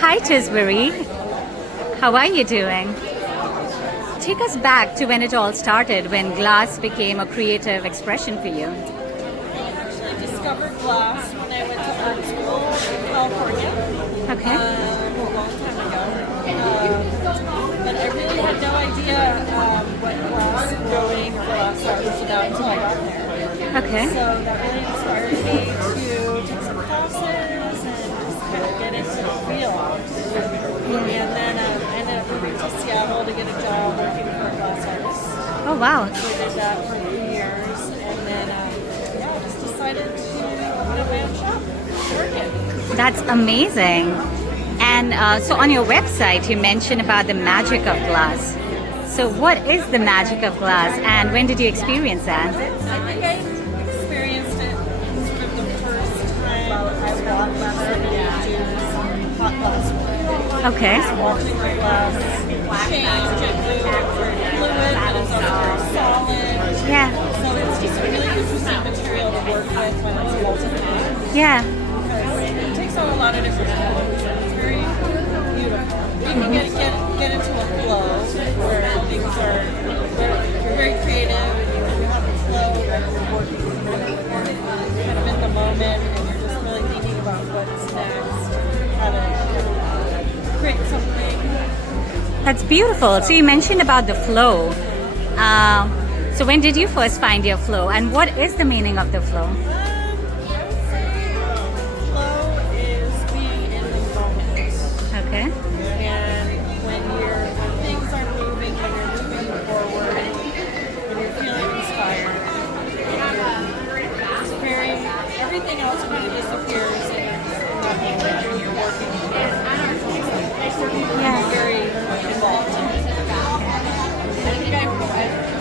Hi, Tisbury. How are you doing? Take us back to when it all started, when glass became a creative expression for you. Actually discovered glass when I went to art school in California. Okay. A long time ago. But I really had no idea what glass blowing or glass art was about until I got there. Okay. So that really inspired me to take some classes and just kind of get into the field. And then I ended up moving to Seattle to get a job working for a glass artist. Oh, wow. So I did that for a few years, and then just decided to open up my own shop, work it. That's amazing. And so on your website, you mentioned about the magic of glass. So what is the magic of glass, and when did you experience that? I think I experienced it sort of the first time I walked into hot glass work. Okay. Watching the glass change and move very fluid, but it's also very solid. Yeah. So it's just a really interesting material to work with when it's multi-pad. Yeah. Because it takes on a lot of different colors and it's very beautiful. You can get into a flow where things are, you're very creative and you have a flow where you're working kind of in the moment and you're just really thinking about what's next, how to create something. That's beautiful. So you mentioned about the flow. So when did you first find your flow, and what is the meaning of the flow? I would say flow is being in the moment. Okay. And when things are moving, when you're moving forward, when you're feeling inspired, it's everything else kind of disappears and you're working. Yeah. Very involved. I think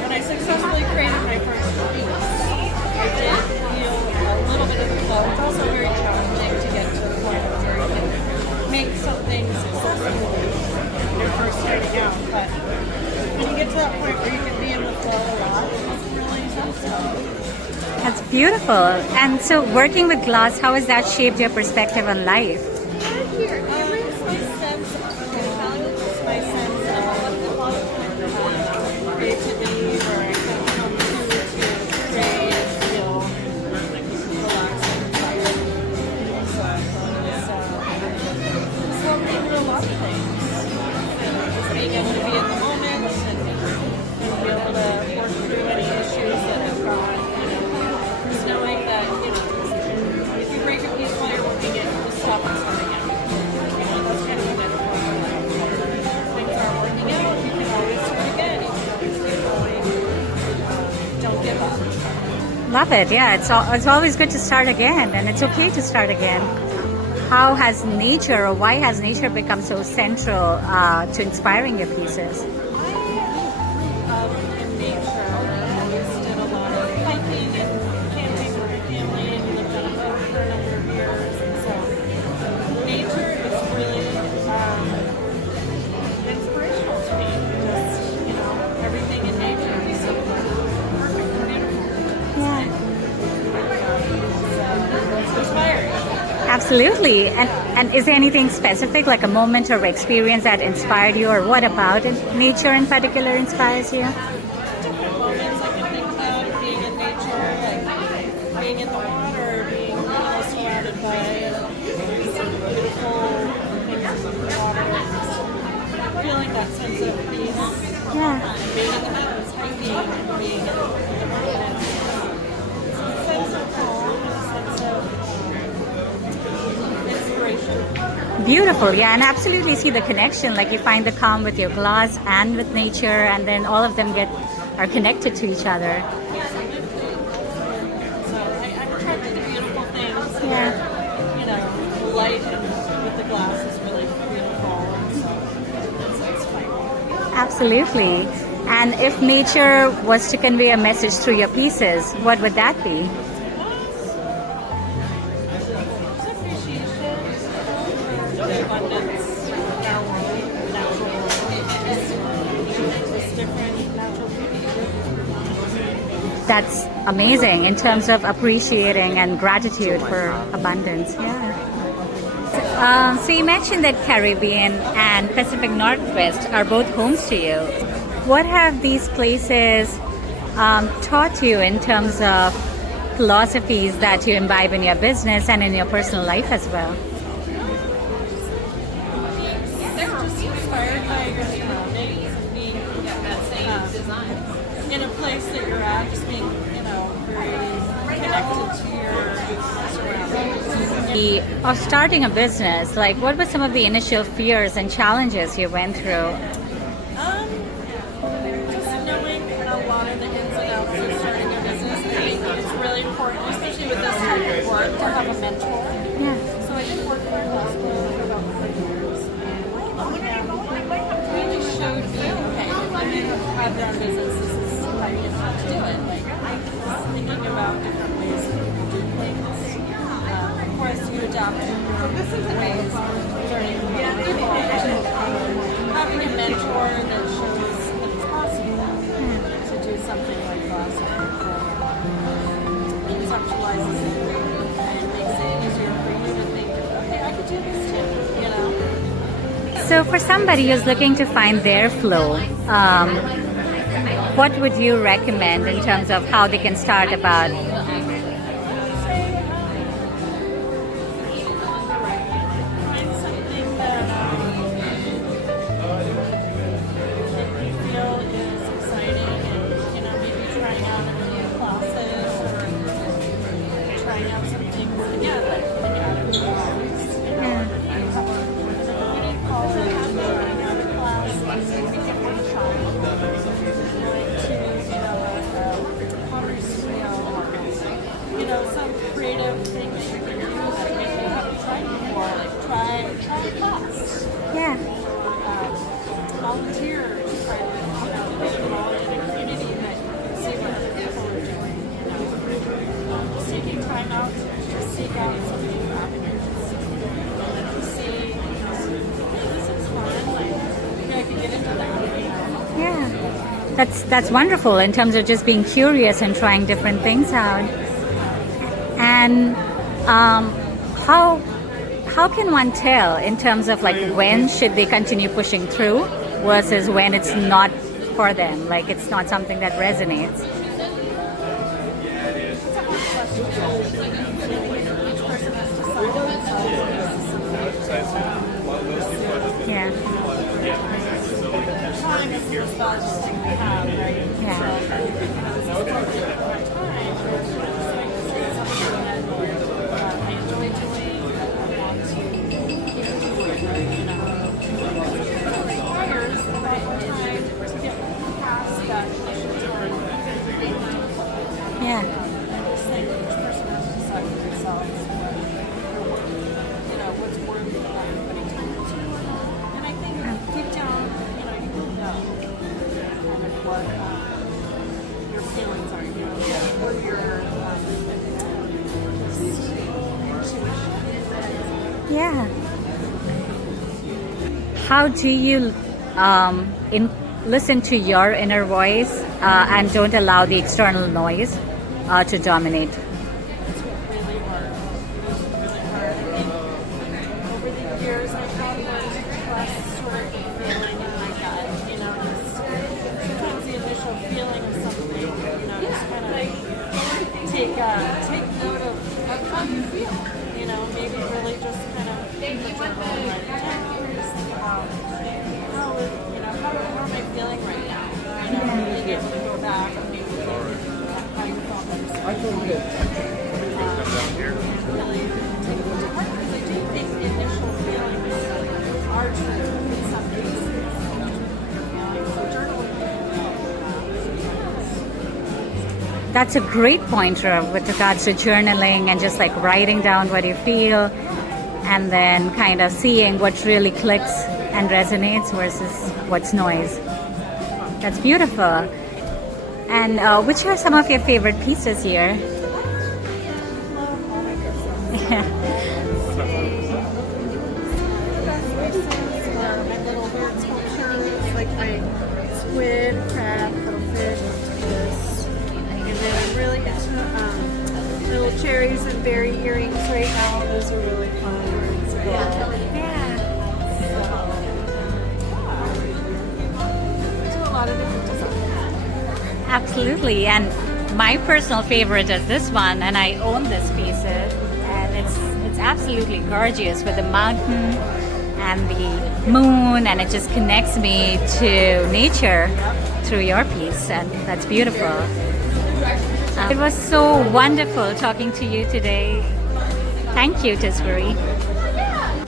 when I successfully created my first piece, I did feel a little bit of the flow. It's also very challenging to get to the point where you can make something successful when you're first starting out. But when you get to that point where you can be in the flow a lot, it's really satisfying. That's beautiful. And so working with glass, how has that shaped your perspective on life? My sense of creativity, where I can come to create and feel relaxed and inspired. So it's helped me with a lot of things. And just being able to be in the moment and be able to work through any issues that I've got. Just knowing that, if you break a piece while you're working it, you just stop and start again. That's kind of a metaphor. Things aren't working out, you can always do it again. You can always keep going. Don't give up. Love it. Yeah, it's always good to start again, and it's okay to start again. How has nature, or why has nature become so central to inspiring your pieces? I in nature. I always did a lot of hiking and camping with my family, and we lived on a boat for a number of years. And so nature is really inspirational to me. Just, everything in nature is so perfect and beautiful. Yeah. So it's inspiring. Absolutely. And is there anything specific, like a moment or experience that inspired you, or what about nature in particular inspires you? Different moments I can think of being in nature, like being in the water, being surrounded by some beautiful things in the water, feeling that sense of peace. Yeah. Being in the mountains, hiking, being in the moment. A sense of calm, a sense of inspiration. Beautiful. Yeah, and absolutely see the connection. Like you find the calm with your glass and with nature, and then all of them are connected to each other. So I'm attracted to beautiful things. Yeah. The light with the glass is really beautiful, and so it's fun. Absolutely. And if nature was to convey a message through your pieces, what would that be? Appreciation for the abundance in our world, natural, just different natural beauty. That's amazing in terms of appreciating and gratitude for abundance. Yeah. So you mentioned that Caribbean and Pacific Northwest are both homes to you. What have these places taught you in terms of philosophies that you imbibe in your business and in your personal life as well? They're just inspired by your surroundings and being in a place that you're at, just being, very connected to your surroundings. Of starting a business, like what were some of the initial fears and challenges you went through? Just knowing a lot of the ins and outs of starting a business, I think it's really important, especially with this type of work, to have a mentor. Yeah. So I did work for a hospital for about 5 years, and really showed me, okay, if I'm going to have your own business, this is how you have to do it. Like, just thinking about different ways that you can do things. Of course, you adapt to different ways of learning from other people. Having a mentor that shows that it's possible to do something like plastic conceptualizes it and makes it easier for you to think, okay, I could do this too, So for somebody who's looking to find their flow, what would you recommend in terms of how they can start about? Find something that you feel is exciting and, maybe trying out a few classes or trying out some things, again, like coming out of the box, community college, trying out a class, maybe a workshop, going to, pottery studio, or, some creative thing that you can do that maybe you haven't tried before, like try a class. Yeah. Volunteer to try to, get involved in a community that you can see what other people are doing. Just taking time out to just seek out some new avenues. To see, hey, this is fun. Like, maybe I could get into that. Yeah. That's wonderful in terms of just being curious and trying different things out. And how can one tell in terms of like when should they continue pushing through versus when it's not for them, like it's not something that resonates? Each person has to decide themselves if this is something. Yeah. Time is the most valuable thing we have, right? Yeah. So, this is appropriate for my time. So it's something that I enjoy doing. I want to keep doing. It requires a lot more time to get past that initial time. Yeah. This thing, each person has to decide for themselves what's worthy of putting time into. And I think deep down, you will know kind of what your feelings are, or your intuition. Yeah. How do you listen to your inner voice and don't allow the external noise to dominate? It's really hard. It's really hard. I think over the years I've had learned to trust sort of the feeling in my gut. Just sometimes the initial feeling of something, just kind of take note of how you feel. Maybe really just kind of think about write it down, just think about how am I feeling right now? Being able to go back and maybe how you felt at a certain point. And really take it to heart, because I do think the initial feelings are true in some cases. So journaling That's a great pointer with regards to journaling and just like writing down what you feel and then kind of seeing what really clicks and resonates versus what's noise. That's beautiful. And which are some of your favorite pieces here? Yeah. my little weird sculptures, like my squid, crab, cuttlefish, this. And then I'm really into little cherries and berry earrings right now. Those are really fun. Absolutely. And my personal favorite is this one, and I own this piece, and it's absolutely gorgeous with the mountain and the moon, and it just connects me to nature through your piece, and that's beautiful. It was so wonderful talking to you today. Thank you, Tisbury.